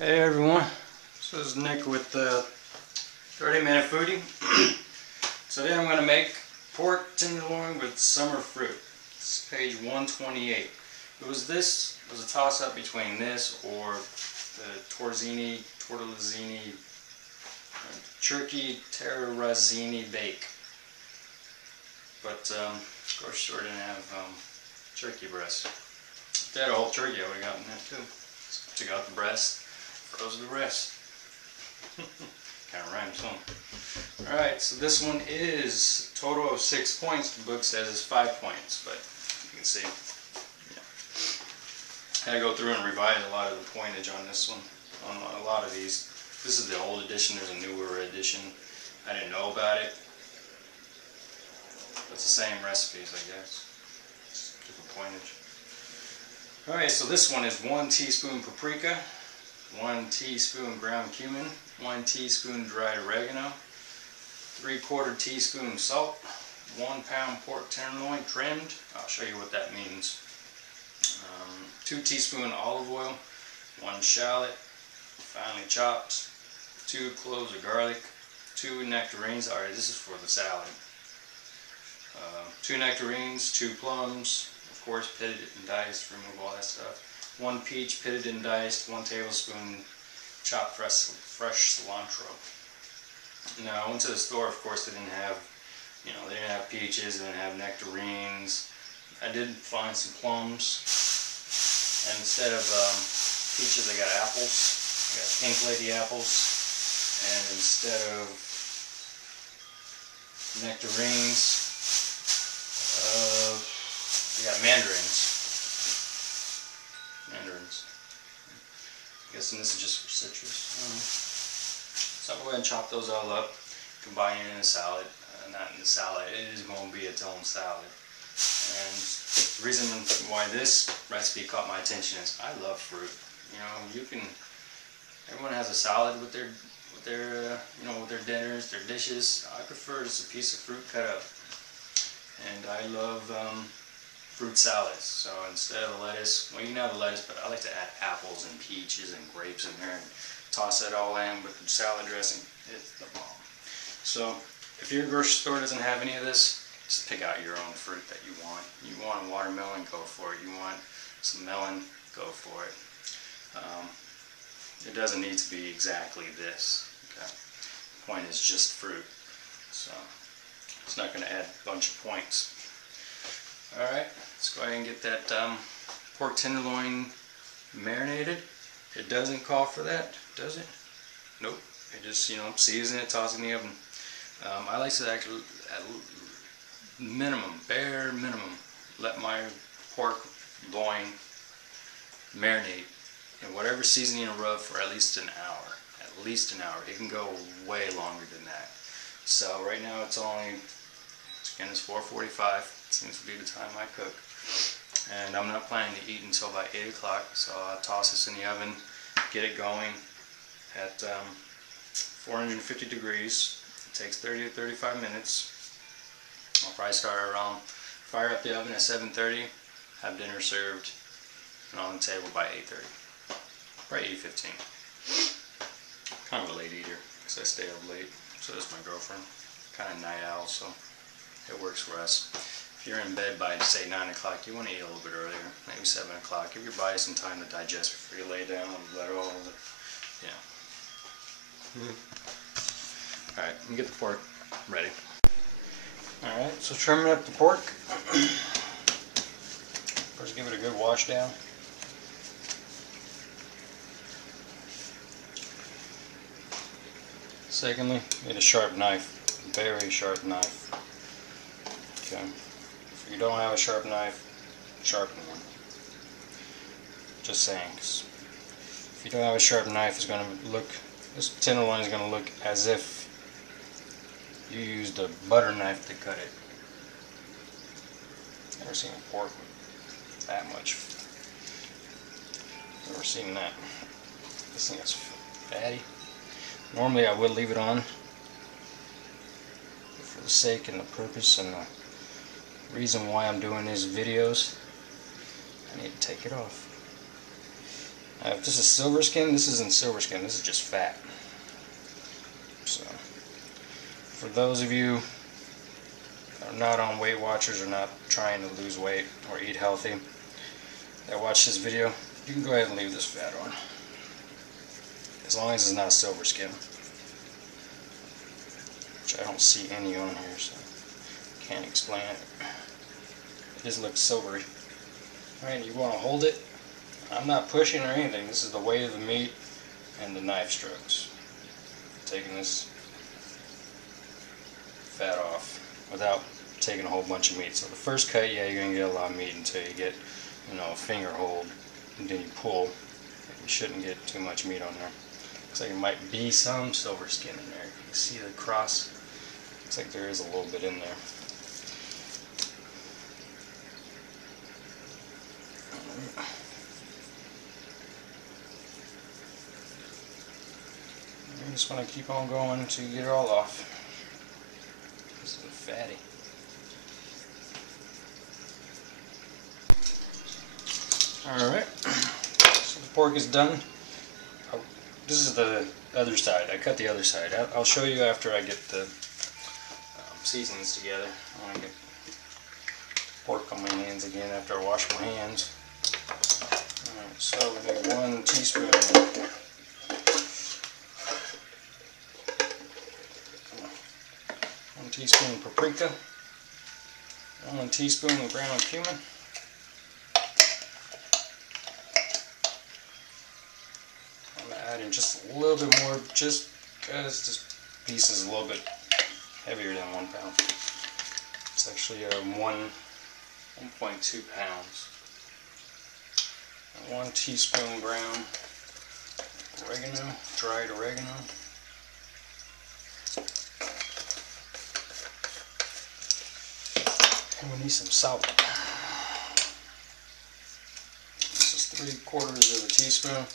Hey everyone, this is Nick with 30-Minute Foodie. Today I'm going to make pork tenderloin with summer fruit. It's page 128. It was a toss-up between this or the tortellini, turkey terrazzini bake. But of course, store didn't have turkey breast. If they had a whole turkey, I would have gotten that too. Just took out the breast. Froze the rest. Kind of rhymes, huh? Alright, so this one is a total of 6 points. The book says it's 5 points, but you can see. Yeah. I had to go through and revise a lot of the pointage on this one, on a lot of these. This is the old edition, there's a newer edition. I didn't know about it. It's the same recipes, I guess. Just different pointage. Alright, so this one is 1 teaspoon paprika, 1 teaspoon ground cumin, 1 teaspoon dried oregano, 3/4 teaspoon salt, 1 pound pork tenderloin trimmed. I'll show you what that means. 2 teaspoon olive oil, 1 shallot, finely chopped, 2 cloves of garlic, 2 nectarines. Alright, this is for the salad. 2 nectarines, 2 plums, of course pitted and diced, remove all that stuff. 1 peach pitted and diced, 1 tablespoon chopped fresh cilantro. Now I went to the store, of course they didn't have, they didn't have peaches, they didn't have nectarines. I did find some plums, and instead of peaches I got apples. I got pink lady apples, and instead of nectarines, I got mandarins. I'm guessing this is just for citrus. So I'll go ahead and chop those all up, combine it in a salad. Not in the salad, it is going to be its own salad. And the reason why this recipe caught my attention is I love fruit. Everyone has a salad with their dinners, their dishes. I prefer just a piece of fruit cut up. And I love fruit salads. So instead of lettuce, well, you can have the lettuce, but I like to add apples and peaches and grapes in there and toss it all in with the salad dressing. It's the bomb. So if your grocery store doesn't have any of this, just pick out your own fruit that you want. You want a watermelon, go for it. You want some melon, go for it. It doesn't need to be exactly this. Okay. The point is just fruit. So it's not going to add a bunch of points. Alright, let's go ahead and get that pork tenderloin marinated. It doesn't call for that, does it? Nope. It just, season it, toss it in the oven. I like to actually, at bare minimum, let my pork loin marinate in whatever seasoning and rub for at least an hour. At least an hour. It can go way longer than that. So right now it's 4:45. Seems to be the time I cook. And I'm not planning to eat until about 8 o'clock. So I'll toss this in the oven, get it going at 450 degrees. It takes 30 to 35 minutes. I'll probably start around, fire up the oven at 7:30, have dinner served and on the table by 8:30. Probably 8:15. Kind of a late eater because I stay up late. So does my girlfriend. Kind of night owl, so it works for us. If you're in bed by, say, 9 o'clock, you want to eat a little bit earlier, maybe 7 o'clock. Give your body some time to digest before you lay down and let it all, Alright, let me get the pork ready. Alright, so trimming up the pork. First give it a good wash down. Secondly, get a sharp knife, very sharp knife. Okay. If you don't have a sharp knife, sharpen one. Just saying, 'cause if you don't have a sharp knife, it's going to look, this tenderloin is going to look as if you used a butter knife to cut it. Never seen a pork with that much. Never seen that. This thing is fatty. Normally I would leave it on, but for the sake and the purpose and the reason why I'm doing these videos, I need to take it off. If this is silver skin, this isn't silver skin, this is just fat. So, for those of you that are not on Weight Watchers or not trying to lose weight or eat healthy that watch this video, you can go ahead and leave this fat on. As long as it's not silver skin. Which I don't see any on here, so can't explain it. It just looks silvery. Alright, you want to hold it. I'm not pushing or anything. This is the weight of the meat and the knife strokes. Taking this fat off without taking a whole bunch of meat. So the first cut, yeah, you're going to get a lot of meat until you get, you know, a finger hold. And then you pull. You shouldn't get too much meat on there. Looks like it might be some silver skin in there. You can see the cross. Looks like there is a little bit in there. You just want to keep on going until you get it all off. This is fatty. Alright, so the pork is done. This is the other side. I cut the other side. I'll show you after I get the seasonings together. I want to get pork on my hands again after I wash my hands. Alright, so we need 1 teaspoon. 1 teaspoon paprika. 1 teaspoon of ground cumin. Adding just a little bit more, just because this piece is a little bit heavier than 1 pound. It's actually 1.2 pounds. 1 teaspoon ground oregano, dried oregano. And we need some salt. This is 3/4 of a teaspoon.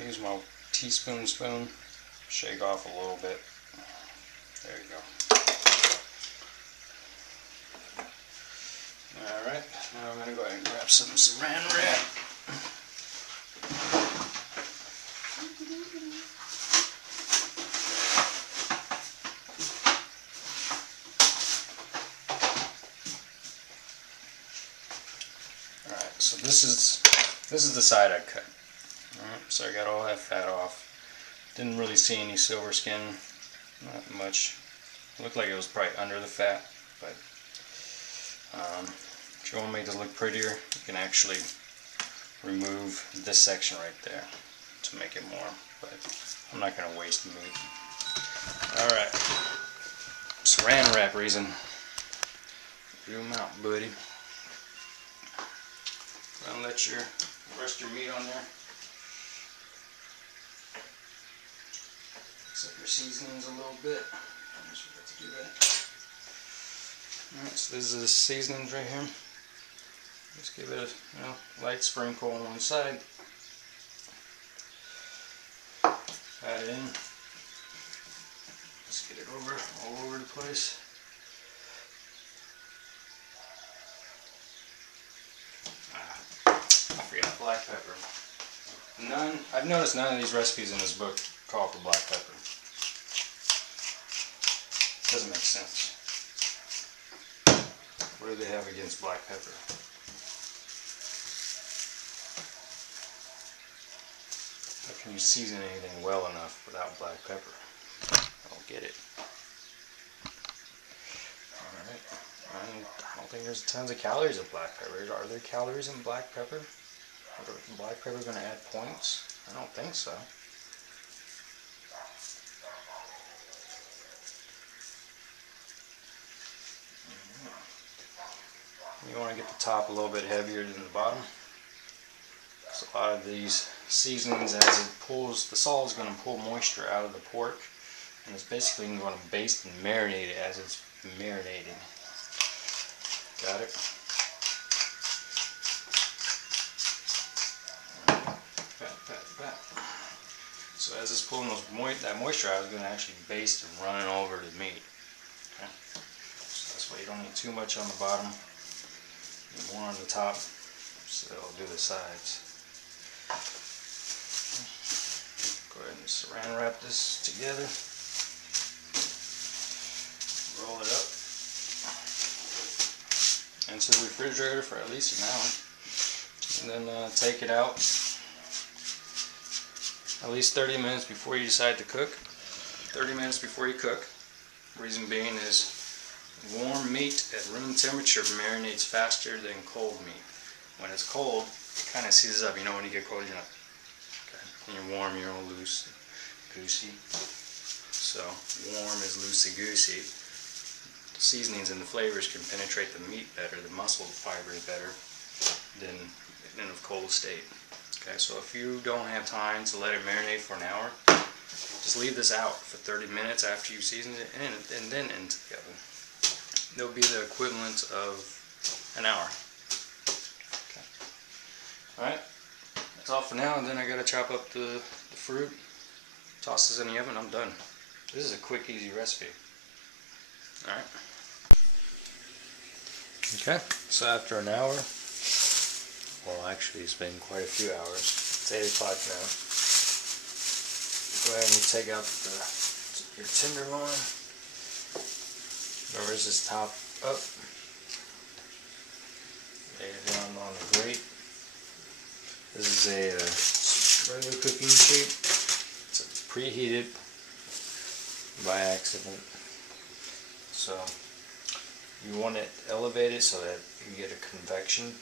I use my teaspoon spoon, shake off a little bit. There you go. Alright, now I'm going to go ahead and grab some saran wrap. Alright, so this is the side I cut. Alright, so I got all that fat off. Didn't really see any silver skin, not much. Looked like it was probably under the fat, but if you want to make this look prettier, you can actually remove this section right there to make it more, but I'm not going to waste meat. Alright, saran wrap reason. Zoom out, buddy. And let your rest your meat on there. Mix up your seasonings a little bit. I almost forgot to do that. Alright, so this is the seasonings right here. Just give it a light sprinkle on one side. Add it in. Just get it all over the place. I forgot black pepper. I've noticed none of these recipes in this book call for black pepper. Doesn't make sense. What do they have against black pepper? How can you season anything well enough without black pepper? I don't get it. Alright. I don't think there's tons of calories in black pepper. Are there calories in black pepper? Is black pepper going to add points? I don't think so. You want to get the top a little bit heavier than the bottom. So a lot of these seasonings, as it pulls, the salt is going to pull moisture out of the pork, and it's basically going to baste and marinate it as it's marinating. Got it? Pat. So as it's pulling that moisture out, it's going to actually baste and run over the meat. Okay? So that's why you don't need too much on the bottom. More on the top, so it'll do the sides. Saran wrap this together. Roll it up. Into the refrigerator for at least an hour. And then take it out at least 30 minutes before you decide to cook. 30 minutes before you cook. Reason being is warm meat at room temperature marinates faster than cold meat. When it's cold, it kind of seizes up. You know, when you get cold, you're not. Okay. When you're warm, you're all loose, goosey. So warm is loosey-goosey. The seasonings and the flavors can penetrate the meat better, the muscle fibers better than in a cold state. Okay, so if you don't have time to let it marinate for an hour, just leave this out for 30 minutes after you season it and then into the oven. It'll be the equivalent of an hour. Okay. Alright, that's all for now, and then I gotta chop up the fruit, toss this in the oven, I'm done. This is a quick, easy recipe. Alright. Okay, so after an hour, well actually it's been quite a few hours, it's 8 o'clock now. Go ahead and take out your tenderloin. Remember, this is top up. Lay it down on the grate. This is a regular cooking sheet. It's preheated by accident. So you want it elevated so that you get a convection